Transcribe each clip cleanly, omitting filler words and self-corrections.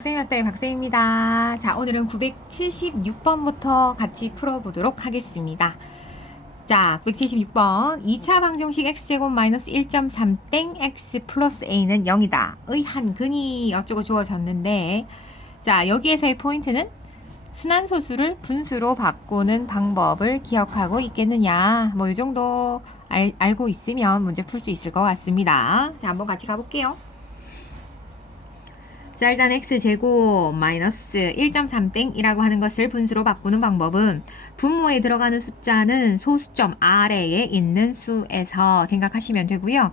학생학교의 박쌤입니다. 자, 오늘은 976번부터 같이 풀어보도록 하겠습니다. 자, 976번 2차 방정식 x제곱 마이너스 1.3땡 x 플러스 a는 0이다. 의 한근이 어쩌고 주어졌는데, 자, 여기에서의 포인트는 순환소수를 분수로 바꾸는 방법을 기억하고 있겠느냐. 뭐 이 정도 알고 있으면 문제 풀 수 있을 것 같습니다. 자, 한번 같이 가볼게요. 자, 일단 x제곱 마이너스 1.3땡이라고 하는 것을 분수로 바꾸는 방법은 분모에 들어가는 숫자는 소수점 아래에 있는 수에서 생각하시면 되고요.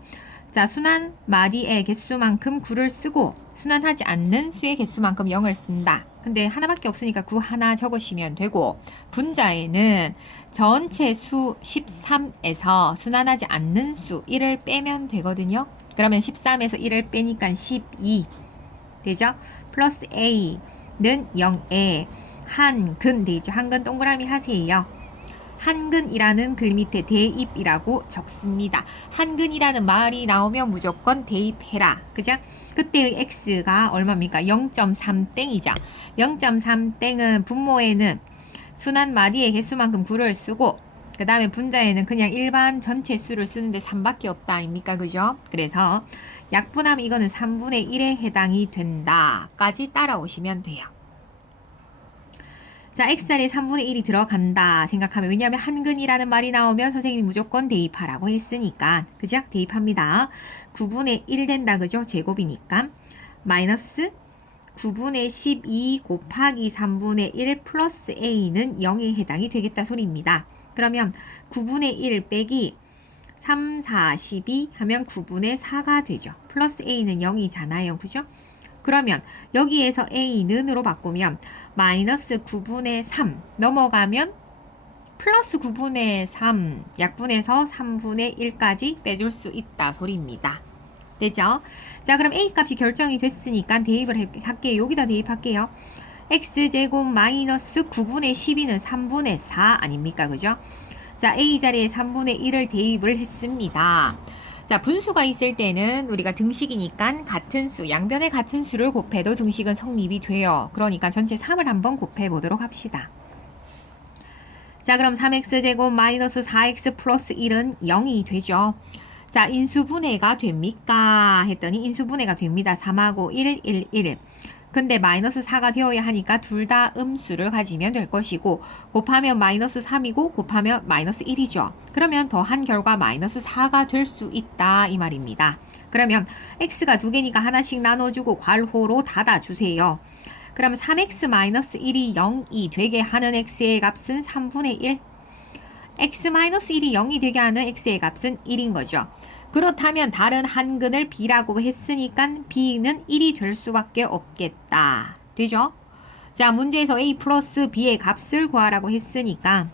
자, 순환 마디의 개수만큼 9를 쓰고 순환하지 않는 수의 개수만큼 0을 쓴다. 근데 하나밖에 없으니까 9 하나 적으시면 되고, 분자에는 전체 수 13에서 순환하지 않는 수 1을 빼면 되거든요. 그러면 13에서 1을 빼니까 12 되죠? 플러스 a는 0에 한근 되죠? 한근 동그라미 하세요. 한근이라는 글 밑에 대입이라고 적습니다. 한근이라는 말이 나오면 무조건 대입해라. 그죠? 그때의 x가 얼마입니까? 0.3땡이죠. 0.3땡은 분모에는 순환 마디의 개수만큼 9를 쓰고, 그 다음에 분자에는 그냥 일반 전체 수를 쓰는데 3밖에 없다 아닙니까? 그죠? 그래서 약분하면 이거는 3분의 1에 해당이 된다 까지 따라오시면 돼요. 자, x자리에 3분의 1이 들어간다 생각하면, 왜냐하면 한근이라는 말이 나오면 선생님이 무조건 대입하라고 했으니까, 그죠? 대입합니다. 9분의 1 된다, 그죠? 제곱이니까 마이너스 9분의 12 곱하기 3분의 1 플러스 a는 0에 해당이 되겠다 소리입니다. 그러면 9분의 1 빼기 3, 4, 12 하면 9분의 4가 되죠. 플러스 a는 0이잖아요. 그죠? 그러면 여기에서 a는으로 바꾸면 마이너스 9분의 3 넘어가면 플러스 9분의 3 약분해서 3분의 1까지 빼줄 수 있다 소리입니다. 되죠? 자, 그럼 a 값이 결정이 됐으니까 대입을 할게요. 여기다 대입할게요. x제곱 마이너스 9분의 12는 3분의 4 아닙니까? 그죠? 자, a 자리에 3분의 1을 대입을 했습니다. 자, 분수가 있을 때는 우리가 등식이니까 같은 수, 양변의 같은 수를 곱해도 등식은 성립이 돼요. 그러니까 전체 3을 한번 곱해보도록 합시다. 자, 그럼 3x제곱 마이너스 4x 플러스 1은 0이 되죠. 자, 인수분해가 됩니까? 했더니 인수분해가 됩니다. 3하고 1, 1, 1. 근데 마이너스 4가 되어야 하니까 둘 다 음수를 가지면 될 것이고, 곱하면 마이너스 3이고 곱하면 마이너스 1이죠. 그러면 더한 결과 마이너스 4가 될 수 있다 이 말입니다. 그러면 x가 두 개니까 하나씩 나눠주고 괄호로 닫아주세요. 그럼 3x-1이 0이 되게 하는 x의 값은 3분의 1. x-1이 0이 되게 하는 x의 값은 1인 거죠. 그렇다면 다른 한근을 b라고 했으니까 b는 1이 될 수밖에 없겠다. 되죠? 자, 문제에서 a 플러스 b의 값을 구하라고 했으니까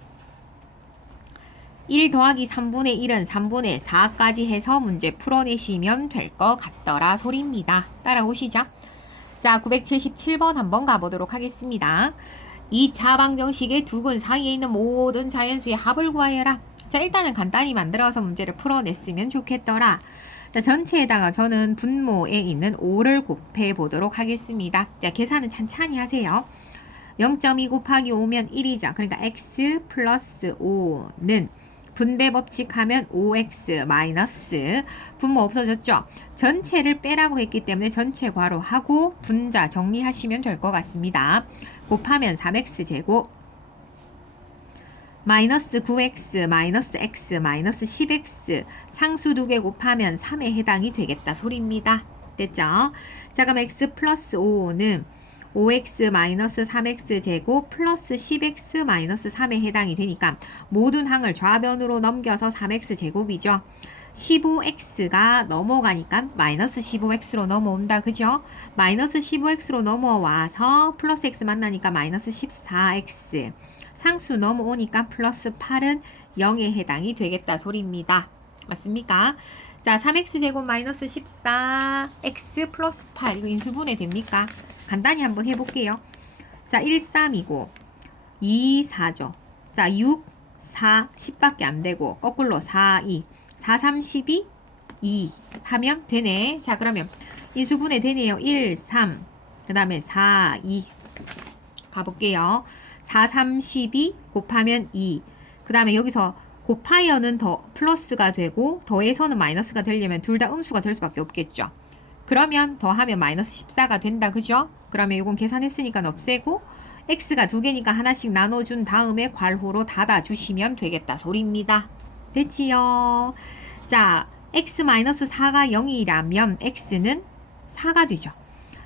1 더하기 3분의 1은 3분의 4까지 해서 문제 풀어내시면 될 것 같더라 소리입니다. 따라오시죠. 자, 977번 한번 가보도록 하겠습니다. 2차 방정식의 두근 사이에 있는 모든 자연수의 합을 구하여라. 자, 일단은 간단히 만들어서 문제를 풀어냈으면 좋겠더라. 자, 전체에다가 저는 분모에 있는 5를 곱해 보도록 하겠습니다. 자, 계산은 찬찬히 하세요. 0.2 곱하기 5면 1이죠. 그러니까 x 플러스 5는 분배 법칙하면 5x 마이너스 분모 없어졌죠. 전체를 빼라고 했기 때문에 전체 괄호하고 분자 정리하시면 될 것 같습니다. 곱하면 3x 제곱 마이너스 9x 마이너스 x 마이너스 10x 상수 두 개 곱하면 3에 해당이 되겠다 소리입니다. 됐죠? 자, 그럼 x 플러스 5는 5x 마이너스 3x 제곱 플러스 10x 마이너스 3에 해당이 되니까 모든 항을 좌변으로 넘겨서 3x 제곱이죠. 15x가 넘어가니까 마이너스 15x로 넘어온다. 그죠? 마이너스 15x로 넘어와서 플러스 x 만나니까 마이너스 14x 상수 넘어오니까 플러스 8은 0에 해당이 되겠다 소리입니다. 맞습니까? 자, 3x제곱 마이너스 14x 플러스 8 이거 인수분해 됩니까? 간단히 한번 해볼게요. 자, 1, 3이고 2, 4죠. 자, 6, 4, 10밖에 안 되고 거꾸로 4, 2 4, 3, 12, 2 하면 되네. 자, 그러면 인수분해 되네요. 1, 3 그 다음에 4, 2 가볼게요. 4, 3, 12 곱하면 2. 그 다음에 여기서 곱하여는 더 플러스가 되고 더해서는 마이너스가 되려면 둘 다 음수가 될 수밖에 없겠죠. 그러면 더하면 마이너스 14가 된다. 그죠? 그러면 이건 계산했으니까 없애고 x가 두 개니까 하나씩 나눠준 다음에 괄호로 닫아주시면 되겠다 소리입니다. 됐지요? 자, x-4가 0이라면 x는 4가 되죠.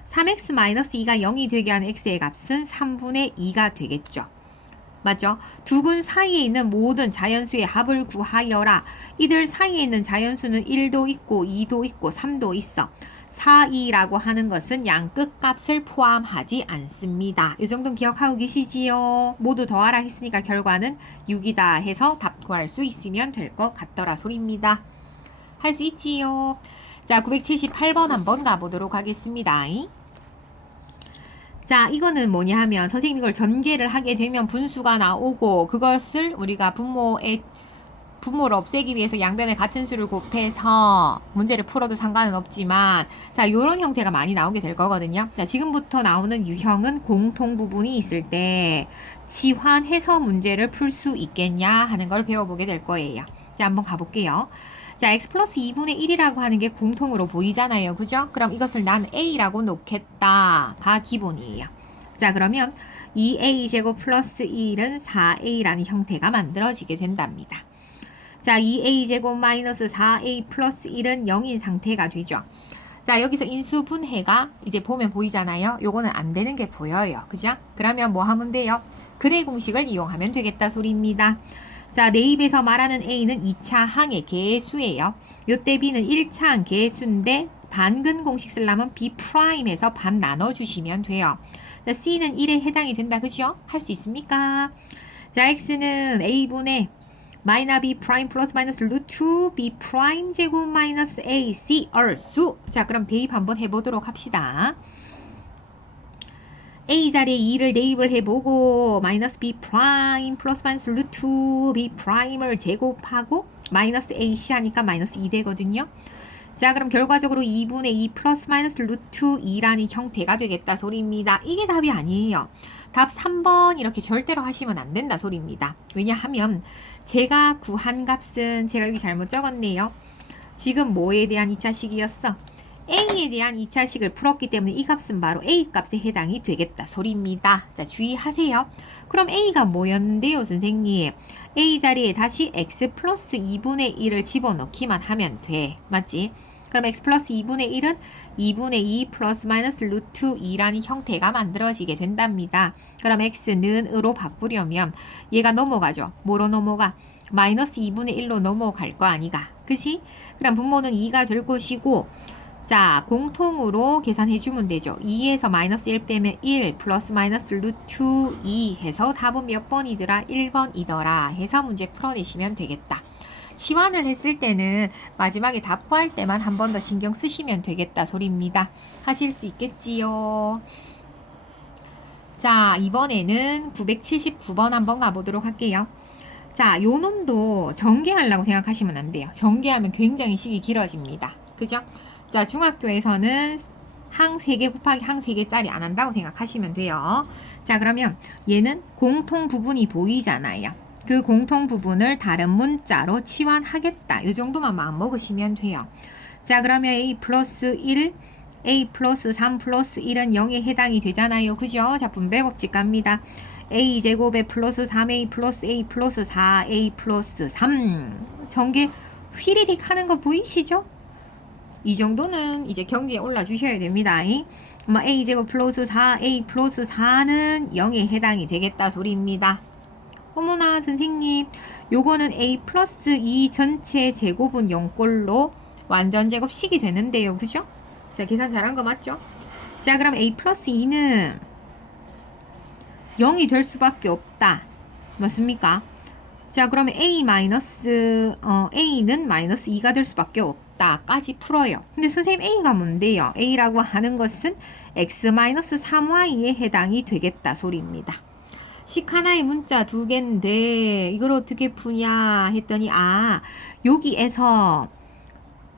3x-2가 0이 되게 하는 x의 값은 3분의 2가 되겠죠. 맞죠? 두근 사이에 있는 모든 자연수의 합을 구하여라. 이들 사이에 있는 자연수는 1도 있고 2도 있고 3도 있어. 4, 2라고 하는 것은 양 끝값을 포함하지 않습니다. 이 정도는 기억하고 계시지요? 모두 더하라 했으니까 결과는 6이다 해서 답 구할 수 있으면 될 것 같더라 소리입니다. 할 수 있지요? 자, 978번 한번 가보도록 하겠습니다. 자, 이거는 뭐냐 하면 선생님이 이걸 전개를 하게 되면 분수가 나오고 그것을 우리가 분모를 없애기 위해서 양변에 같은 수를 곱해서 문제를 풀어도 상관은 없지만 자, 요런 형태가 많이 나오게 될 거거든요. 자, 지금부터 나오는 유형은 공통 부분이 있을 때 치환해서 문제를 풀 수 있겠냐 하는 걸 배워보게 될 거예요. 자, 한번 가볼게요. 자, x 플러스 2분의 1이라고 하는 게 공통으로 보이잖아요. 그죠? 그럼 이것을 난 a라고 놓겠다가 기본이에요. 자, 그러면 2a제곱 플러스 1은 4a라는 형태가 만들어지게 된답니다. 자, 2a제곱 마이너스 4a 플러스 1은 0인 상태가 되죠. 자, 여기서 인수분해가 이제 보면 보이잖아요. 요거는 안 되는 게 보여요. 그죠? 그러면 뭐 하면 돼요? 근의 공식을 이용하면 되겠다 소리입니다. 자, 내 입에서 말하는 a는 2차 항의 개수예요. 요때 b는 1차 항 개수인데 반근 공식 쓰려면 b'에서 반 나눠주시면 돼요. 자, c는 1에 해당이 된다. 그죠? 할 수 있습니까? 자, x는 a분의 마이너 b 프라임 플러스 마이너스 루트 b 프라임 제곱 마이너스 a c 얼수. 자, 그럼 대입 한번 해보도록 합시다. a 자리에 2를 대입을 해보고 마이너스 b 프라임 플러스 마이너스 루트 b 프라임을 제곱하고 마이너스 ac 하니까 마이너스 2 되거든요. 자, 그럼 결과적으로 2분의 2 플러스 마이너스 루트 2라는 형태가 되겠다 소리입니다. 이게 답이 아니에요. 답 3번 이렇게 절대로 하시면 안 된다 소리입니다. 왜냐하면 제가 구한 값은 제가 여기 잘못 적었네요. 지금 뭐에 대한 2차식이었어? a에 대한 2차식을 풀었기 때문에 이 값은 바로 a 값에 해당이 되겠다 소리입니다. 자, 주의하세요. 그럼 a가 뭐였는데요, 선생님? a 자리에 다시 x 플러스 2분의 1을 집어넣기만 하면 돼. 맞지? 그럼 x 플러스 2분의 1은 2분의 2 플러스 마이너스 루트 2라는 형태가 만들어지게 된답니다. 그럼 x는 으로 바꾸려면 얘가 넘어가죠. 뭐로 넘어가? 마이너스 2분의 1로 넘어갈 거 아니가. 그치? 그럼 분모는 2가 될 것이고 자, 공통으로 계산해주면 되죠. 2에서 마이너스 1 빼면 1 플러스 마이너스 루트 2 해서 답은 몇 번이더라? 1번이더라 해서 문제 풀어내시면 되겠다. 치환을 했을 때는 마지막에 답 구할 때만 한 번 더 신경 쓰시면 되겠다 소리입니다. 하실 수 있겠지요. 자, 이번에는 979번 한번 가보도록 할게요. 자, 요 놈도 전개하려고 생각하시면 안 돼요. 전개하면 굉장히 식이 길어집니다. 그죠? 자, 중학교에서는 항 3개 곱하기 항 3개짜리 안 한다고 생각하시면 돼요. 자, 그러면 얘는 공통 부분이 보이잖아요. 그 공통 부분을 다른 문자로 치환하겠다. 이 정도만 마음 먹으시면 돼요. 자, 그러면 a 플러스 1, a 플러스 3 플러스 1은 0에 해당이 되잖아요. 그죠? 자, 분배법칙 갑니다. a 제곱에 플러스 3a 플러스 a 플러스 4a 플러스 3 전개 휘리릭 하는 거 보이시죠? 이 정도는 이제 경지에 올라주셔야 됩니다. a 제곱 플러스 4a 플러스 4는 0에 해당이 되겠다 소리입니다. 어머나 선생님, 요거는 a 플러스 2 전체 제곱은 0꼴로 완전 제곱식이 되는데요. 그죠? 자, 계산 잘한 거 맞죠? 자, 그럼 a 플러스 2는 0이 될 수밖에 없다. 맞습니까? 자, 그러면 a는 마이너스 2가 될 수밖에 없다 까지 풀어요. 근데 선생님 a가 뭔데요? a라고 하는 것은 x-3y에 해당이 되겠다 소리입니다. 식 하나의 문자 2개인데 이걸 어떻게 푸냐 했더니 여기에서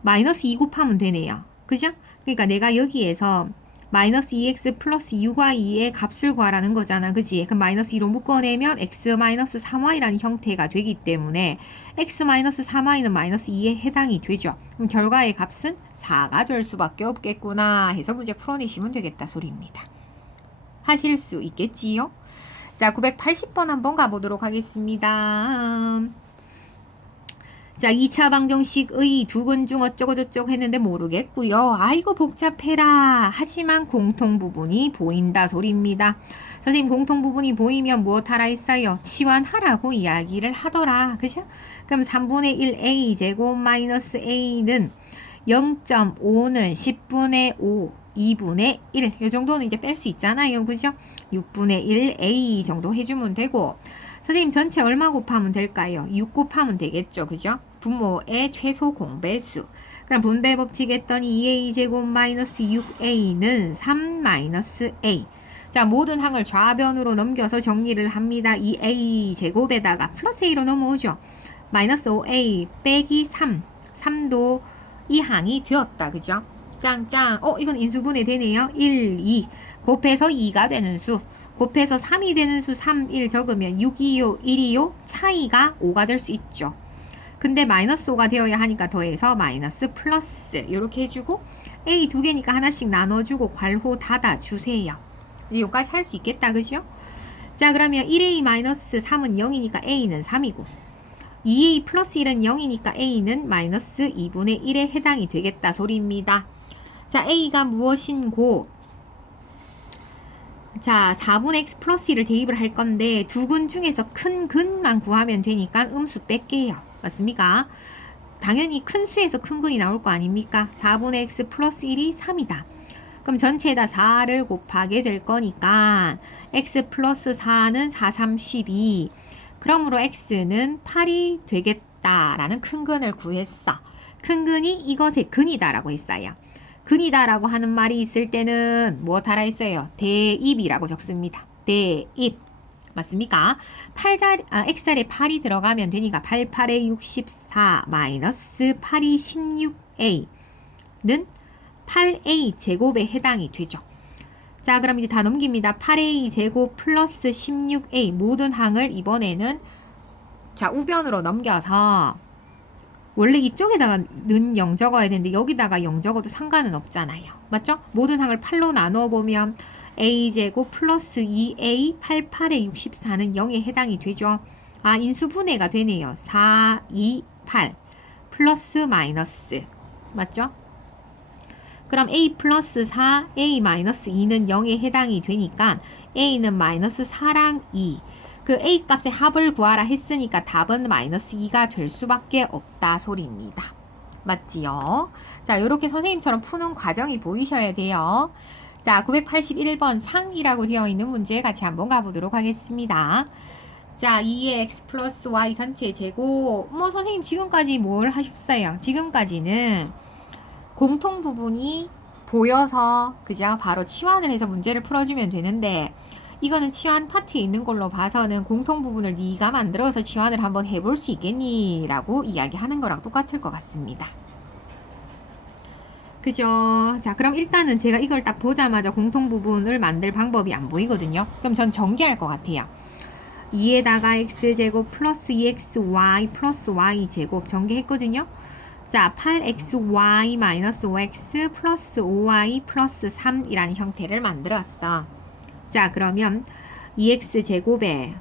마이너스 2 곱하면 되네요. 그죠? 그러니까 내가 여기에서 마이너스 2x 플러스 6y의 값을 구하라는 거잖아. 그지? 그럼 마이너스 2로 묶어내면 x 마이너스 3y라는 형태가 되기 때문에 x 마이너스 3y는 마이너스 2에 해당이 되죠. 그럼 결과의 값은 4가 될 수밖에 없겠구나 해서 문제 풀어내시면 되겠다 소리입니다. 하실 수 있겠지요? 자, 980번 한번 가보도록 하겠습니다. 자, 2차 방정식의 두근 중 어쩌고저쩌고 했는데 모르겠고요. 아이고 복잡해라. 하지만 공통부분이 보인다 소리입니다. 선생님 공통부분이 보이면 무엇하라 했어요? 치환하라고 이야기를 하더라. 그죠? 그럼 3분의 1 a제곱 마이너스 a는 0.5는 10분의 5 2분의 1. 이 정도는 이제 뺄 수 있잖아요. 그죠? 6분의 1 a 정도 해주면 되고 선생님 전체 얼마 곱하면 될까요? 6 곱하면 되겠죠. 그죠? 분모의 최소 공배수. 그럼 분배 법칙 했더니 2a제곱 마이너스 6a는 3 마이너스 a. 자, 모든 항을 좌변으로 넘겨서 정리를 합니다. 2a제곱에다가 플러스 a로 넘어오죠. 마이너스 5a 빼기 3. 3도 이 항이 되었다. 그죠? 짱짱. 이건 인수분해 되네요. 1, 2. 곱해서 2가 되는 수. 곱해서 3이 되는 수 3, 1 적으면 6이요, 1이요, 차이가 5가 될 수 있죠. 근데 마이너스 5가 되어야 하니까 더해서 마이너스 플러스 이렇게 해주고 A 두 개니까 하나씩 나눠주고 괄호 닫아주세요. 여기까지 할 수 있겠다. 그죠? 자, 그러면 1A 마이너스 3은 0이니까 A는 3이고 2A 플러스 1은 0이니까 A는 마이너스 2분의 1에 해당이 되겠다 소리입니다. 자, A가 무엇인고? 자, 4분의 x 플러스 1을 대입을 할 건데 두 근 중에서 큰 근만 구하면 되니까 음수 뺄게요. 맞습니까? 당연히 큰 수에서 큰 근이 나올 거 아닙니까? 4분의 x 플러스 1이 3이다. 그럼 전체에다 4를 곱하게 될 거니까 x 플러스 4는 4, 3, 12. 그러므로 x는 8이 되겠다라는 큰 근을 구했어. 큰 근이 이것의 근이다라고 했어요. 근이다라고 하는 말이 있을 때는 무엇 하라 했어요? 대입이라고 적습니다. 대입. 맞습니까? x자리에 8이 들어가면 되니까 8, 8에 64 마이너스 8이 16a는 8a 제곱에 해당이 되죠. 자, 그럼 이제 다 넘깁니다. 8a 제곱 플러스 16a 모든 항을 이번에는 자, 우변으로 넘겨서 원래 이쪽에다가 는 0 적어야 되는데 여기다가 0 적어도 상관은 없잖아요. 맞죠? 모든 항을 8로 나눠보면 a제곱 플러스 2a 8, 8에 64는 0에 해당이 되죠. 아, 인수분해가 되네요. 4, 2, 8 플러스 마이너스. 맞죠? 그럼 a 플러스 4, a 마이너스 2는 0에 해당이 되니까 a는 마이너스 4랑 2. 그 a 값의 합을 구하라 했으니까 답은 마이너스 2가 될 수밖에 없다 소리입니다. 맞지요? 자, 이렇게 선생님처럼 푸는 과정이 보이셔야 돼요. 자, 981번 상이라고 되어 있는 문제 같이 한번 가보도록 하겠습니다. 자, 2의 x 플러스 y 전체 제곱. 선생님 지금까지 뭘 하셨어요? 지금까지는 공통 부분이 보여서 그죠? 바로 치환을 해서 문제를 풀어주면 되는데 이거는 치환 파트에 있는 걸로 봐서는 공통 부분을 네가 만들어서 치환을 한번 해볼 수 있겠니? 라고 이야기하는 거랑 똑같을 것 같습니다. 그죠? 자, 그럼 일단은 제가 이걸 딱 보자마자 공통 부분을 만들 방법이 안 보이거든요. 그럼 전 전개할 것 같아요. 2에다가 x제곱 플러스 2xy 플러스 y제곱 전개했거든요. 자, 8xy 마이너스 5x 플러스 5y 플러스 3이라는 형태를 만들었어. 자, 그러면 2x제곱에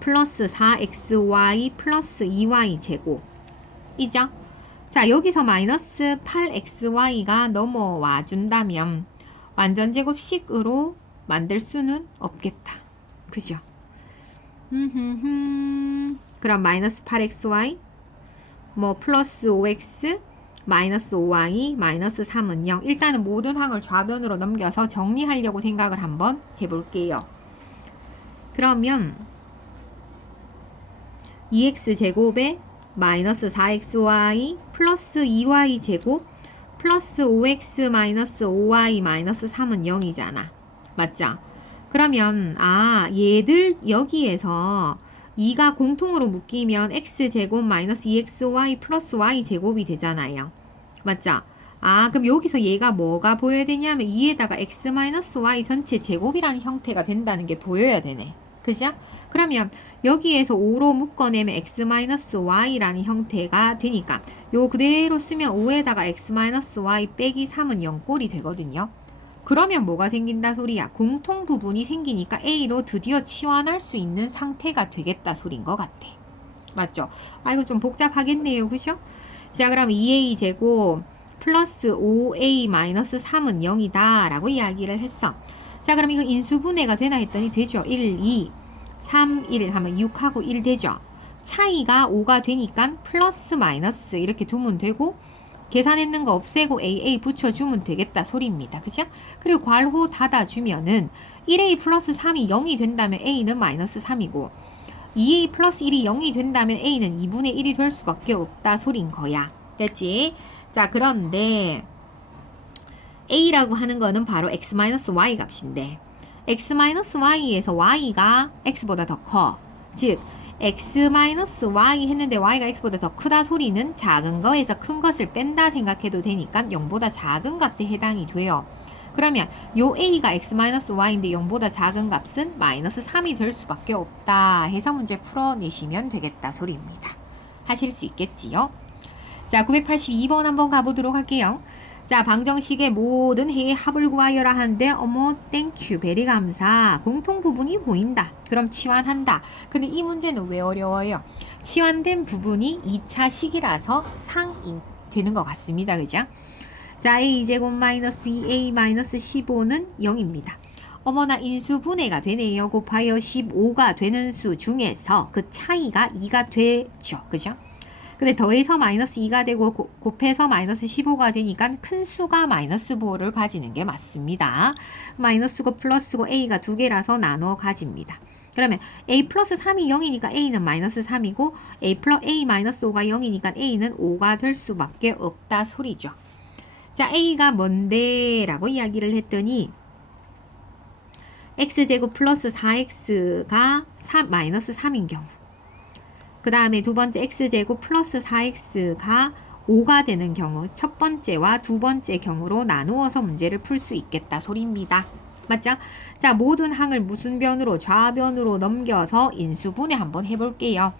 플러스 4xy 플러스 2y제곱 이죠? 자, 여기서 마이너스 8xy가 넘어와 준다면 완전제곱식으로 만들 수는 없겠다. 그죠? 그럼 마이너스 8xy 플러스 5x 마이너스 5y 마이너스 3은 0. 일단은 모든 항을 좌변으로 넘겨서 정리하려고 생각을 한번 해볼게요. 그러면 2x제곱에 마이너스 4xy 플러스 2y제곱 플러스 5x 마이너스 5y 마이너스 3은 0이잖아. 맞죠? 그러면 얘들 여기에서 2가 공통으로 묶이면 x제곱 마이너스 2xy 플러스 y제곱이 되잖아요. 맞죠? 아, 그럼 여기서 얘가 뭐가 보여야 되냐면 2에다가 x-y 전체 제곱이라는 형태가 된다는 게 보여야 되네. 그죠? 그러면 여기에서 5로 묶어내면 x-y라는 형태가 되니까 요 그대로 쓰면 5에다가 x-y 빼기 3은 0꼴이 되거든요. 그러면 뭐가 생긴다 소리야? 공통 부분이 생기니까 A로 드디어 치환할 수 있는 상태가 되겠다 소린 것 같아. 맞죠? 아, 이거 좀 복잡하겠네요. 그죠? 자, 그럼 2A 제곱 플러스 5A 마이너스 3은 0이다 라고 이야기를 했어. 자, 그럼 이거 인수분해가 되나 했더니 되죠. 1, 2, 3, 1 하면 6하고 1 되죠. 차이가 5가 되니까 플러스 마이너스 이렇게 두면 되고 계산했는 거 없애고 AA 붙여주면 되겠다 소리입니다. 그죠? 그리고 괄호 닫아주면은 1A 플러스 3이 0이 된다면 A는 마이너스 3이고 2A 플러스 1이 0이 된다면 A는 2분의 1이 될 수밖에 없다 소린 거야. 됐지? 자, 그런데 A라고 하는 거는 바로 x-y 값인데 x-y에서 y가 x보다 더 커. 즉 x-y 했는데 y가 x보다 더 크다 소리는 작은 거에서 큰 것을 뺀다 생각해도 되니까 0보다 작은 값에 해당이 돼요. 그러면 요 a가 x-y인데 0보다 작은 값은 마이너스 3이 될 수밖에 없다 해서 문제 풀어내시면 되겠다 소리입니다. 하실 수 있겠지요? 자, 982번 한번 가보도록 할게요. 자, 방정식의 모든 해의 합을 구하여라 하는데 어머 땡큐 베리 감사. 공통 부분이 보인다. 그럼 치환한다. 근데 이 문제는 왜 어려워요? 치환된 부분이 2차식이라서 상이 되는 것 같습니다. 그죠? 자, a제곱 마이너스 2a 마이너스 15는 0입니다. 어머나 인수분해가 되네요. 곱하여 15가 되는 수 중에서 그 차이가 2가 되죠. 그죠? 근데 더해서 마이너스 2가 되고 곱해서 마이너스 15가 되니까 큰 수가 마이너스 부호를 가지는 게 맞습니다. 마이너스고 플러스고 a가 두 개라서 나눠 가집니다. 그러면 a 플러스 3이 0이니까 a는 마이너스 3이고 a 마이너스 5가 0이니까 a는 5가 될 수밖에 없다 소리죠. 자, a가 뭔데? 라고 이야기를 했더니 x제곱 플러스 4x가 마이너스 3인 경우 그 다음에 두 번째 x제곱 플러스 4x가 5가 되는 경우 첫 번째와 두 번째 경우로 나누어서 문제를 풀 수 있겠다 소리입니다. 맞죠? 자, 모든 항을 무슨 변으로? 좌변으로 넘겨서 인수분해 한번 해볼게요.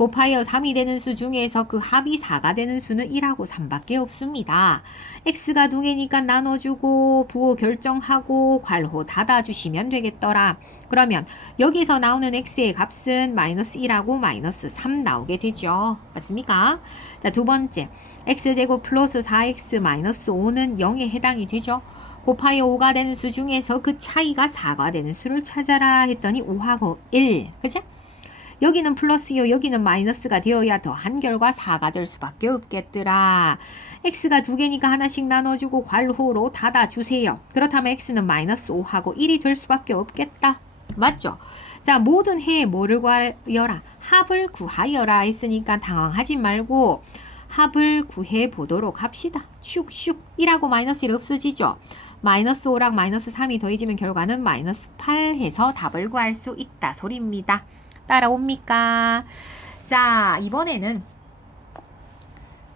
곱하여 3이 되는 수 중에서 그 합이 4가 되는 수는 1하고 3밖에 없습니다. x가 두 개니까 나눠주고 부호 결정하고 괄호 닫아주시면 되겠더라. 그러면 여기서 나오는 x의 값은 마이너스 1하고 마이너스 3 나오게 되죠. 맞습니까? 자, 두 번째 x제곱 플러스 4x 마이너스 5는 0에 해당이 되죠. 곱하여 5가 되는 수 중에서 그 차이가 4가 되는 수를 찾아라 했더니 5하고 1. 그죠? 여기는 플러스요, 여기는 마이너스가 되어야 더한 결과 4가 될 수밖에 없겠더라. x가 두 개니까 하나씩 나눠주고 괄호로 닫아주세요. 그렇다면 x는 마이너스 5하고 1이 될 수밖에 없겠다. 맞죠? 자, 모든 해에 뭐를 구하여라? 합을 구하여라 했으니까 당황하지 말고 합을 구해 보도록 합시다. 슉슉 1하고 마이너스 1 없어지죠? 마이너스 5랑 마이너스 3이 더해지면 결과는 마이너스 8 해서 답을 구할 수 있다 소리입니다. 따라옵니까? 자, 이번에는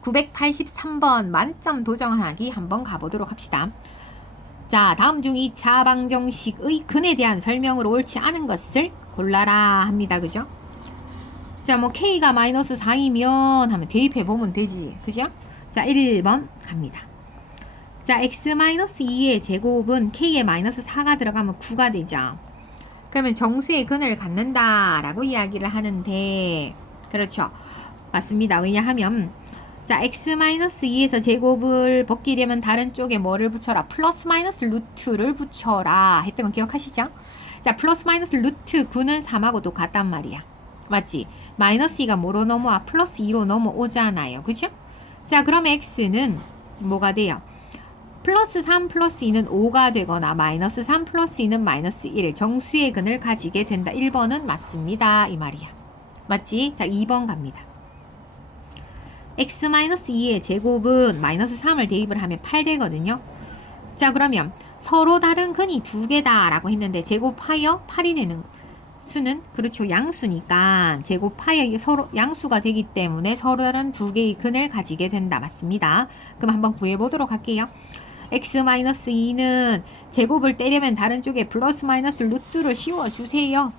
983번 만점 도정하기 한번 가보도록 합시다. 자, 다음 중 2차 방정식의 근에 대한 설명으로 옳지 않은 것을 골라라 합니다. 그죠? 자, 뭐 k가 마이너스 4이면 하면 대입해보면 되지. 그죠? 자, 1번 갑니다. 자, x-2의 제곱은 k에 마이너스 4가 들어가면 9가 되죠. 그러면 정수의 근을 갖는다 라고 이야기를 하는데 그렇죠. 맞습니다. 왜냐하면 자, x-2에서 제곱을 벗기려면 다른 쪽에 뭐를 붙여라? 플러스 마이너스 루트를 붙여라 했던 거 기억하시죠? 자, 플러스 마이너스 루트 9는 3하고 똑같단 말이야. 맞지? 마이너스 2가 뭐로 넘어와? 플러스 2로 넘어오잖아요. 그죠? 자, 그러면 x는 뭐가 돼요? 플러스 3 플러스 2는 5가 되거나 마이너스 3 플러스 2는 마이너스 1 정수의 근을 가지게 된다. 1번은 맞습니다. 이 말이야. 맞지? 자, 2번 갑니다. x-2의 제곱은 마이너스 3을 대입을 하면 8 되거든요. 자, 그러면 서로 다른 근이 두 개다 라고 했는데 제곱하여 8이 되는 수는 그렇죠. 양수니까 제곱하에 서로 양수가 되기 때문에 서로 다른 두 개의 근을 가지게 된다. 맞습니다. 그럼 한번 구해보도록 할게요. x-2는 제곱을 떼려면 다른 쪽에 플러스 마이너스 루트를 씌워주세요.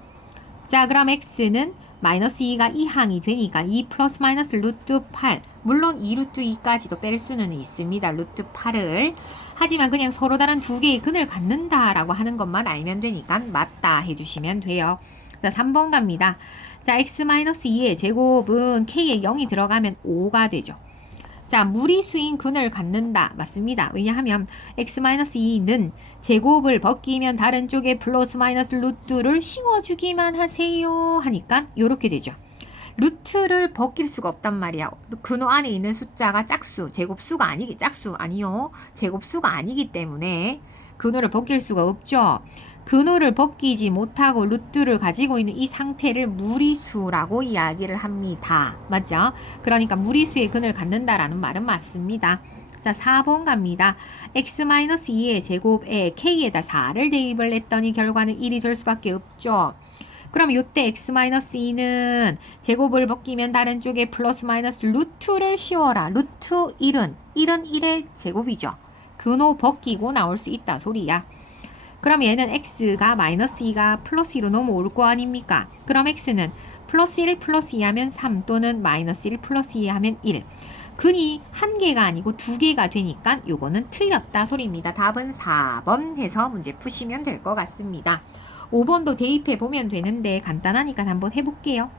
자, 그럼 x는 마이너스 2가 2항이 되니까 2 플러스 마이너스 루트 8. 물론 2 루트 2까지도 뺄 수는 있습니다. 루트 8을. 하지만 그냥 서로 다른 두 개의 근을 갖는다라고 하는 것만 알면 되니까 맞다 해주시면 돼요. 자, 3번 갑니다. 자, x-2의 제곱은 k에 0이 들어가면 5가 되죠. 자, 무리수인 근을 갖는다. 맞습니다. 왜냐하면 x-2는 제곱을 벗기면 다른 쪽에 플러스 마이너스 루트를 씌워주기만 하세요 하니까 이렇게 되죠. 루트를 벗길 수가 없단 말이야. 근호 안에 있는 숫자가 짝수, 제곱수가 아니기, 짝수 아니요. 제곱수가 아니기 때문에 근호를 벗길 수가 없죠. 근호를 벗기지 못하고 루트를 가지고 있는 이 상태를 무리수라고 이야기를 합니다. 맞죠? 그러니까 무리수의 근을 갖는다라는 말은 맞습니다. 자, 4번 갑니다. x-2의 제곱에 k에다 4를 대입을 했더니 결과는 1이 될 수밖에 없죠. 그럼 이때 x-2는 제곱을 벗기면 다른 쪽에 플러스 마이너스 루트를 씌워라. 루트 1은 1의 제곱이죠. 근호 벗기고 나올 수 있다 소리야. 그럼 얘는 x가 마이너스 2가 플러스 2로 넘어올 거 아닙니까? 그럼 x는 플러스 1 플러스 2 하면 3 또는 마이너스 1 플러스 2 하면 1. 근이 한 개가 아니고 두 개가 되니까 요거는 틀렸다 소리입니다. 답은 4번 해서 문제 푸시면 될 것 같습니다. 5번도 대입해 보면 되는데 간단하니까 한번 해볼게요.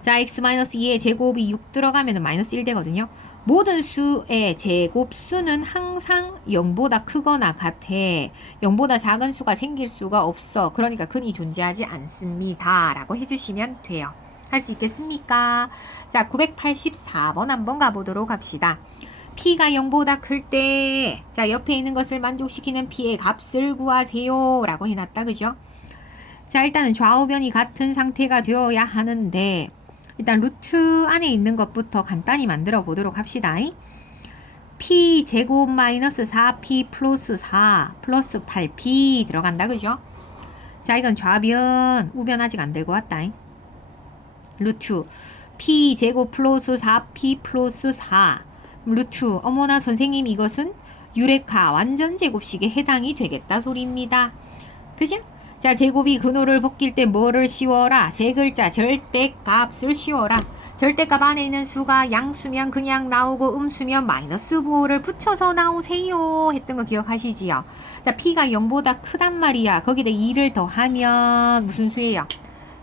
자, x-2의 제곱이 6 들어가면 마이너스 1 되거든요. 모든 수의 제곱수는 항상 0보다 크거나 같아. 0보다 작은 수가 생길 수가 없어. 그러니까 근이 존재하지 않습니다. 라고 해주시면 돼요. 할 수 있겠습니까? 자, 984번 한번 가보도록 합시다. p가 0보다 클 때, 자, 옆에 있는 것을 만족시키는 p의 값을 구하세요. 라고 해놨다. 그죠? 자, 일단은 좌우변이 같은 상태가 되어야 하는데, 일단 루트 안에 있는 것부터 간단히 만들어 보도록 합시다. p 제곱 마이너스 4p 플러스 4 플러스 8p 들어간다. 그죠? 자, 이건 좌변, 우변 아직 안 들고 왔다. 루트 p 제곱 플러스 4p 플러스 4 루트. 어머나 선생님, 이것은 유레카 완전 제곱식에 해당이 되겠다 소리입니다. 그죠? 자, 제곱이 근호를 벗길 때 뭐를 씌워라? 세 글자 절대값을 씌워라. 절대값 안에 있는 수가 양수면 그냥 나오고 음수면 마이너스 부호를 붙여서 나오세요 했던 거 기억하시지요? 자, p가 0보다 크단 말이야. 거기다 2를 더하면 무슨 수예요?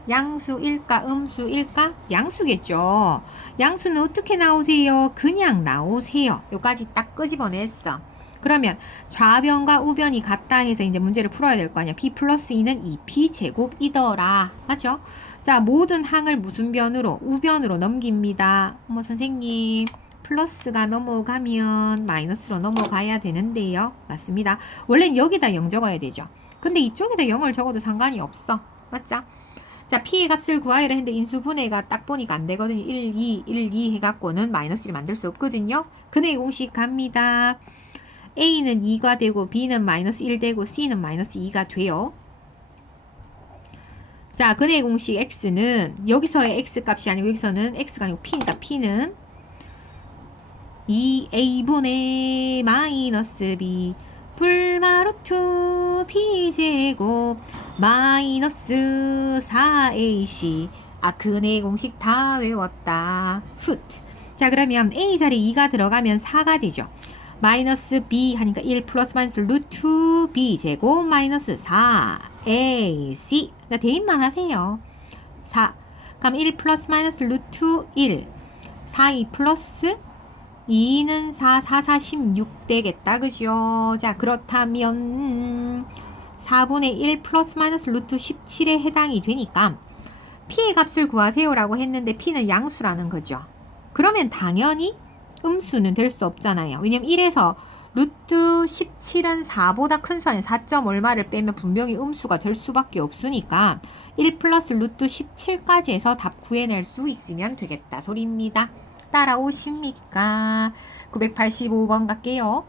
양수일까 음수일까? 양수겠죠. 양수는 어떻게 나오세요? 그냥 나오세요. 요까지 딱 끄집어냈어. 그러면 좌변과 우변이 같다 해서 이제 문제를 풀어야 될 거 아니야. p 플러스 2는 2p 제곱이더라. 맞죠? 자, 모든 항을 무슨 변으로? 우변으로 넘깁니다. 선생님, 플러스가 넘어가면 마이너스로 넘어가야 되는데요. 맞습니다. 원래는 여기다 0 적어야 되죠. 근데 이쪽에다 0을 적어도 상관이 없어. 맞죠? 자, p의 값을 구하여라 했는데 인수분해가 딱 보니까 안 되거든요. 1, 2, 1, 2 해갖고는 마이너스를 만들 수 없거든요. 근해 공식 갑니다. A는 2가 되고 B는 마이너스 1 되고 C는 마이너스 2가 돼요. 자, 근해 공식 X는 여기서의 X 값이 아니고 여기서는 X가 아니고 P니까 P는 2A분의 마이너스 B 불마루트 B제곱 마이너스 4AC. 아, 근해 공식 다 외웠다. 훗. 자, 그러면 A 자리에 2가 들어가면 4가 되죠. 마이너스 b 하니까 1 플러스 마이너스 루트 b 제곱 마이너스 4 ac. 자, 대입만 하세요. 4. 그럼 1 플러스 마이너스 루트 1 4 2 플러스 2는 4 4 4 16 되겠다. 그죠? 자, 그렇다면 4분의 1 플러스 마이너스 루트 17에 해당이 되니까 p의 값을 구하세요 라고 했는데 p는 양수라는 거죠. 그러면 당연히 음수는 될 수 없잖아요. 왜냐면 1에서 루트 17은 4보다 큰 수 아닌 4점 얼마를 빼면 분명히 음수가 될 수밖에 없으니까 1 플러스 루트 17까지 해서 답 구해낼 수 있으면 되겠다 소리입니다. 따라오십니까? 985번 갈게요.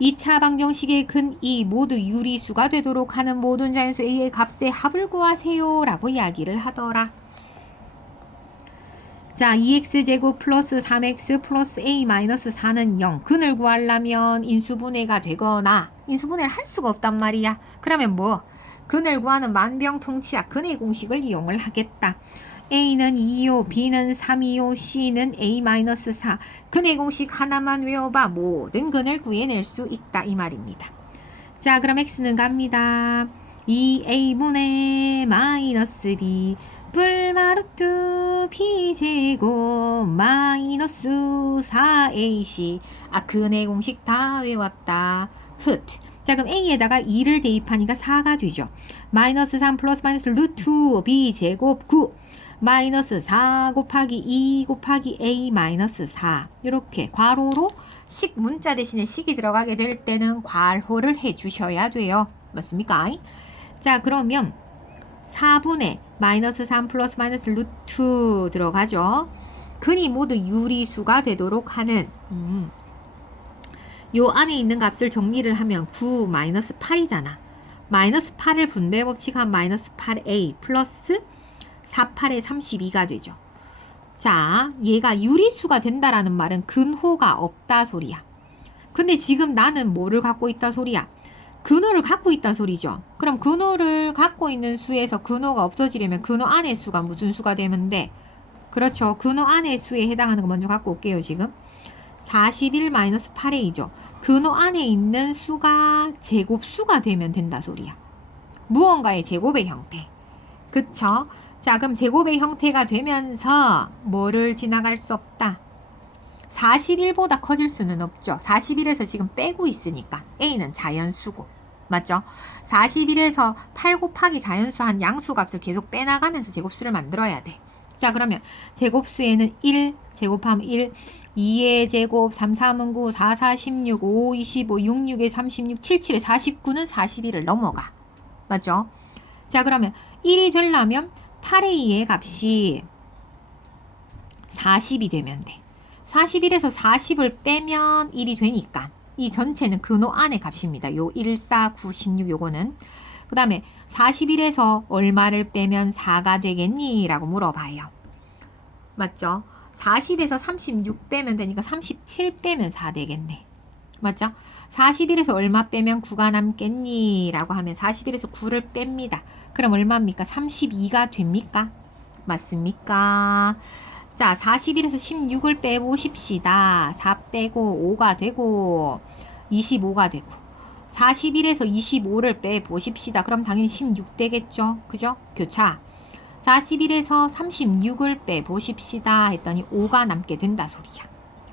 2차 방정식의 근 2 모두 유리수가 되도록 하는 모든 자연수 A의 값의 합을 구하세요 라고 이야기를 하더라. 자, 2x제곱 플러스 3x 플러스 a 마이너스 4는 0. 근을 구하려면 인수분해가 되거나 인수분해를 할 수가 없단 말이야. 그러면 뭐? 근을 구하는 만병통치약 근의 공식을 이용을 하겠다. a는 2요, b는 3이요, c는 a 마이너스 4. 근의 공식 하나만 외워봐. 모든 근을 구해낼 수 있다 이 말입니다. 자, 그럼 x는 갑니다. 2a분의 마이너스 b 불마루트 b제곱 마이너스 4ac. 근의 공식 다 외웠다. 흩. 자, 그럼 a에다가 2를 대입하니까 4가 되죠. 마이너스 3 플러스 마이너스 루트 b제곱 9 마이너스 4 곱하기 2 곱하기 a 마이너스 4. 이렇게 괄호로 식 문자 대신에 식이 들어가게 될 때는 괄호를 해주셔야 돼요. 맞습니까? 자, 그러면 4분의 마이너스 3 플러스 마이너스 루트 들어가죠. 근이 모두 유리수가 되도록 하는 요 안에 있는 값을 정리를 하면 9 마이너스 8이잖아. 마이너스 8을 분배법칙한 마이너스 8a 플러스 4, 8에 32가 되죠. 자, 얘가 유리수가 된다라는 말은 근호가 없다 소리야. 근데 지금 나는 뭐를 갖고 있다 소리야? 근호를 갖고 있다 소리죠. 그럼 근호를 갖고 있는 수에서 근호가 없어지려면 근호 안의 수가 무슨 수가 되면 돼? 그렇죠. 근호 안의 수에 해당하는 거 먼저 갖고 올게요. 지금 41-8a죠. 근호 안에 있는 수가 제곱수가 되면 된다 소리야. 무언가의 제곱의 형태. 그쵸? 자, 그럼 제곱의 형태가 되면서 뭐를 지나갈 수 없다? 41보다 커질 수는 없죠. 41에서 지금 빼고 있으니까 A는 자연수고. 맞죠? 41에서 8 곱하기 자연수 한 양수값을 계속 빼나가면서 제곱수를 만들어야 돼. 자, 그러면 제곱수에는 1 제곱하면 1 2의 제곱 3, 3은 9 4, 4, 16 5, 25 6, 6에 36 7, 7에 49는 41을 넘어가. 맞죠? 자, 그러면 1이 되려면 8A의 값이 40이 되면 돼. 41에서 40을 빼면 1이 되니까 이 전체는 근호 안의 값입니다. 요 1, 4, 9, 16 요거는. 그 다음에 41에서 얼마를 빼면 4가 되겠니? 라고 물어봐요. 맞죠? 40에서 36 빼면 되니까 37 빼면 4 되겠네. 맞죠? 41에서 얼마 빼면 9가 남겠니? 라고 하면 41에서 9를 뺍니다. 그럼 얼마입니까? 32가 됩니까? 맞습니까? 자, 41에서 16을 빼보십시다. 4 빼고 5가 되고 25가 되고 41에서 25를 빼보십시다. 그럼 당연히 16 되겠죠? 그죠? 교차. 41에서 36을 빼보십시다. 했더니 5가 남게 된다 소리야.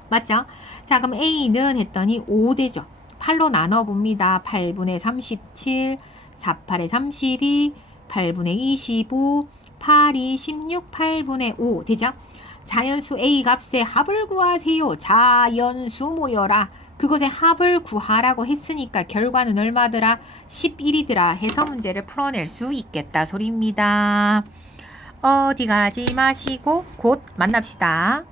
맞죠? 자, 그럼 A는 했더니 5 되죠. 8로 나눠봅니다. 8분의 37, 4, 8에 32, 8분의 25, 8이 16, 8분의 5 되죠? 자연수 A 값의 합을 구하세요. 자연수 모여라. 그것의 합을 구하라고 했으니까 결과는 얼마더라? 11이더라 해서 문제를 풀어낼 수 있겠다 소리입니다. 어디 가지 마시고 곧 만납시다.